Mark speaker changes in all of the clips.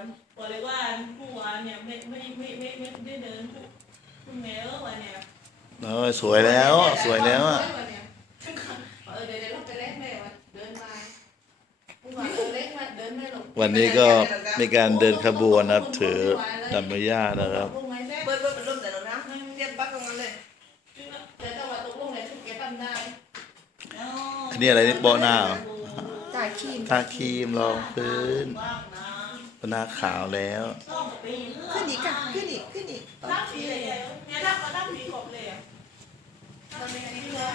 Speaker 1: บอกเลยว่าผู้วานเนี่ยไม่ได้เดินคุณแม่วันเนี่ย
Speaker 2: สวยแล้วสวยแล้วอ่ะ
Speaker 3: เดี๋ยวเราจะเล่นแม่เดินมาเล่นมาเดินไม่หลง
Speaker 2: วันนี้ก็มีการเดินขบวนนะครับถือธรรมญานะครับ
Speaker 3: เปิดเป็นร่มแต่เรานะเรียบปักตรงนั้นเลยแต่จังหวะตกลงไหนทุกแกทำได้
Speaker 2: อันนี้อะไรนี่โปะหน้า
Speaker 3: ทาครีม
Speaker 2: รองพื้นหน้าขาวแล้ว
Speaker 3: ขึ้นอีกค่ะขึ้นอีก
Speaker 1: ตั้งสีเลยเนี่ยตั้งสีกบเลยอ่ะทำยังไงนี่เลย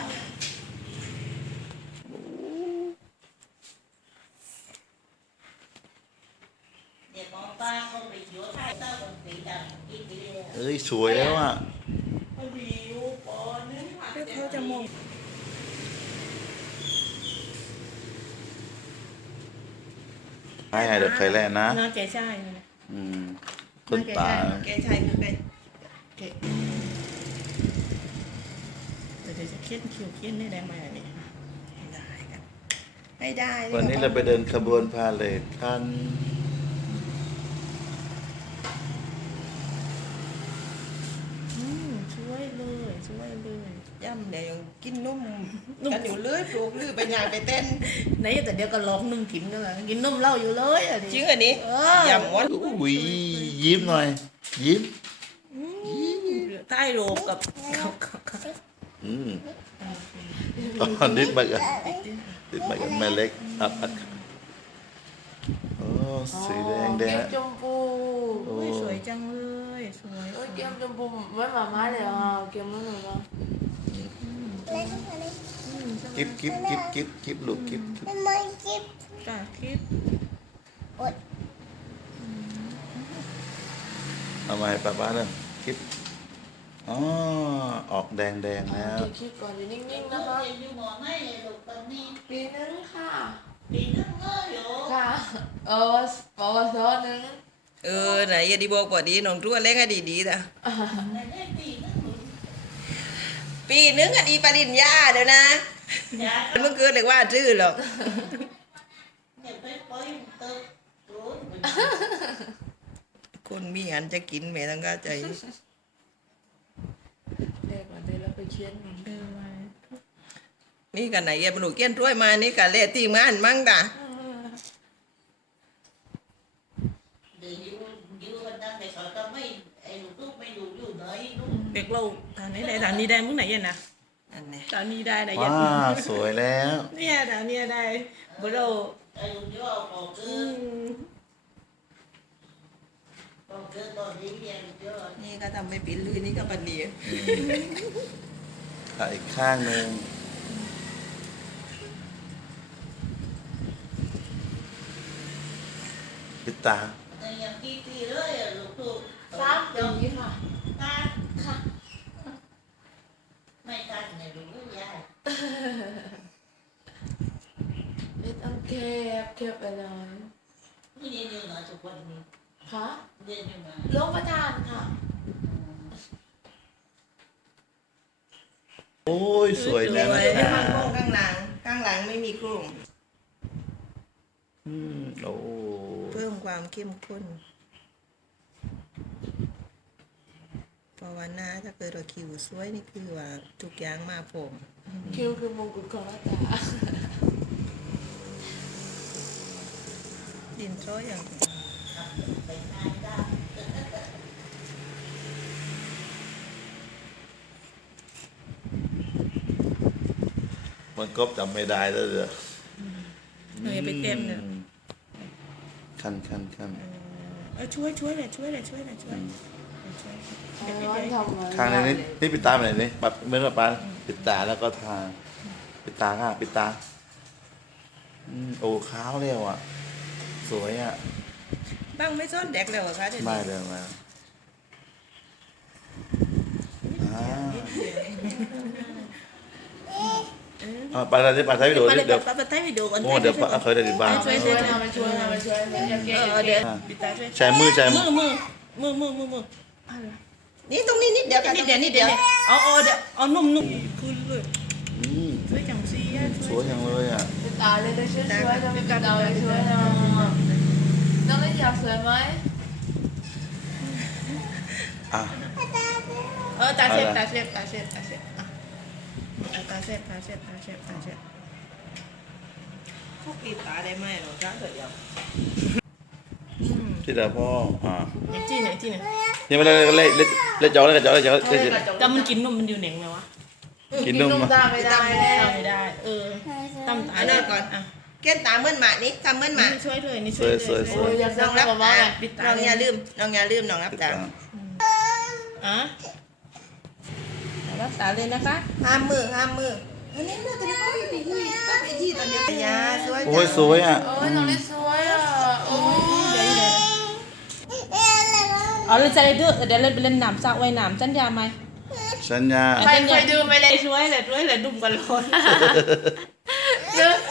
Speaker 2: เอ้ยสวยแล้วอ่ะ
Speaker 3: เขาจะมอง
Speaker 2: ใช่เดี๋ยวเคยแล่นนะ
Speaker 1: น่าแกใช่
Speaker 2: คนตา
Speaker 3: แกใช่คือแก
Speaker 1: เดี๋ยวจะเคี้ยนคิวเคี้ยนได้ไหมอันนี้
Speaker 3: ได้กันไม่ได้
Speaker 2: วันนี้เราไปเดินขบวนพาเหรดกัน
Speaker 1: ช่วยเลย
Speaker 3: ย่ำเดี๋ยวกินนุ่มกันอยู่เลยปลูกลือไปงานไปเต้น
Speaker 1: ไหนแต่เดี๋ยวก็ลองนึ่งกินกันละกินนุ่มเหล้าอยู่เลยอ่ะ
Speaker 3: จริงอันนี้ย่ำวัด
Speaker 2: อุ้ยยิ้มหน่อยยิ้ม
Speaker 1: ใต้โลกกับ
Speaker 2: นิดไปกันแม่เล็กอัดโอ้สีแดง
Speaker 4: ชมพู
Speaker 1: สวยจังเลยสวย
Speaker 4: เกมชมพูเหมือนหมาม้าเลยอ่ะเกมนั้นเหรอ
Speaker 2: กิ๊บลูกกิ๊บ
Speaker 1: จ้ากิ๊บ
Speaker 2: เอามาให้ป้าเลยกิ๊บอ๋อออกแดงแล้ว
Speaker 4: คิดก่อนอยู่นิ่งๆนะคะปีนึงค่ะค่ะปวสนึง
Speaker 3: ไหนอย่าดีบอกว่าดีน้องตัวเล็กให้ดีๆนะปีนึงอ่ะดีปริญญาเดี๋ยวนะเมื่อคืนเรียกว่าชื่อหรอกคนมีอันจะกินแม่ต้องเข้าใจ
Speaker 4: เด็กวันเดียวเราไปเชียน
Speaker 3: นี่กันไหนอย่าไปหนูเกี้ยนถ้วยมานี่กันเล่ตีงานมั่งด่ะ
Speaker 1: เด็กเราทานนี้ได้มึงไหนยันนะทานนี้ได้ยัน
Speaker 2: ว้าสวยแล้ว
Speaker 1: เนี่ยทานนี้ได้บุโร
Speaker 3: นี่ก็ทำไม่ปิดเลยนี่ก็บันนี้
Speaker 2: อีกข้างหนึ่งปิดตา
Speaker 4: 3 ปีค่ะ
Speaker 1: ไม่ตัดเนี่ยดูก็ยาก
Speaker 4: ไม่ต้องเก็บไปเลย
Speaker 1: นี่เรียนอยู่นะทุกวันนี้
Speaker 4: ค่ะ
Speaker 1: เรียนอยู่นะ
Speaker 4: ลงประธานค่ะ
Speaker 2: โอ้ยสวยแล้วนะ
Speaker 3: คะข้างหลังไม่มีกลุ่ม
Speaker 2: โอ้
Speaker 3: เพิ่มความเข้มข้นภาวนาถ้าเกิดเราคิวสวยนี่คือว่าทุกอย่างมาผม
Speaker 4: คิวคือมงกุฎของรัตตา
Speaker 3: ดินโตอย่าง
Speaker 2: มันก็จำไม่ได้แล้วเด้อ
Speaker 1: หนูอย่าไปเต็มเนี่ย
Speaker 2: คัน
Speaker 1: ช่วยเลย
Speaker 2: ข้างนี้นี่ปิดตาไปไหนนี่แบบเมื่อปานปิดตาแล้วก็ทาปิดตาค่ะปิดตาโอ้ขาวเร็วอ่ะสวยอ่ะ
Speaker 3: บ้างไม่ซ่อนเด็กเลยเหรอคะ
Speaker 2: ไม่เลยมาไปทายวิดีโอเดี๋ยว
Speaker 1: ไปทายวิดีโอก่อน
Speaker 2: เดี๋ยวเคยได้ดีบ้าง
Speaker 4: ช่วย
Speaker 2: ใช้มือ
Speaker 3: นี่ตรงนี้นิดเดียวกัน
Speaker 1: นิดเดียวเอานุ่มขึ้นเลยสวยจังสิ
Speaker 2: สวยจังเลยอ่ะ
Speaker 4: ตาเลยช่วยจะไม่กัดเอาช่วยน้องเล่นอยากสวยไหม
Speaker 2: อ่ะ
Speaker 1: ตาเชฟตาเชฟตาเชฟตาเชฟอ่ะตาเชฟตาเชฟตาเชฟตาเชฟพวกปีตาได้ไหมหรอจ้าเดี๋ยว
Speaker 2: ที่เดียวพ่อ
Speaker 1: จี้ไหนจี้ไหน
Speaker 2: นี่มาเล่นจอเล่นกับจอเล่นจอเล่น
Speaker 1: แต่มันกินนมมันอยู่เหน่งไหมวะ
Speaker 2: กินนม
Speaker 4: ตาไม่ได้แน่
Speaker 1: ไม่ได้ตั้มตาก่อนอ่ะ
Speaker 3: เกี้ยนตาเมื่อนหมานี่ทำเมื่อนหมา
Speaker 1: นี่ช่วยเลยนี่ช่วยเลย
Speaker 4: โอ้ยอยาก
Speaker 3: น้องรับ
Speaker 4: มา
Speaker 3: ตา
Speaker 4: ไง
Speaker 3: น้องอย่าลืมน้องรับตา
Speaker 1: อ่ะรับตาเลยนะคะ
Speaker 3: ห้ามมืออันนี้น่าจะได้ต้องไปที่ตอนเดียวยาสวย
Speaker 2: โอ้ยสวยอ่ะ
Speaker 4: โอ้ยน้องเล่นสวยอ่ะโอ้ย
Speaker 1: อ๋อเราจะได้ดูเดี๋ยวเราไปเล่นน้ำสระว่ายน้ำจันยาไหม
Speaker 2: สัญญา
Speaker 4: ใครเคยดูไหมเลย
Speaker 1: ช่วยเลยดุ่มกันร้อน
Speaker 4: เยอะ